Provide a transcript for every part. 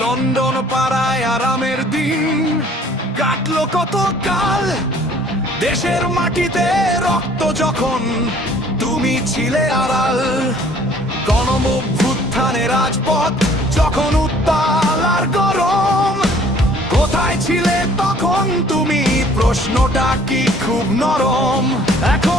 London পাড়ায় আরামের দিন। কাটলো কত কাল, দেশের মাটিতে রক্ত যখন তুমি ছিলে আড়াল। গণমভ্যুত্থানের রাজপথ যখন উত্তাল আর গরম। কোথায় ছিলে তখন তুমি? প্রশ্নটা কি খুব নরম? এখন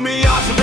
me out.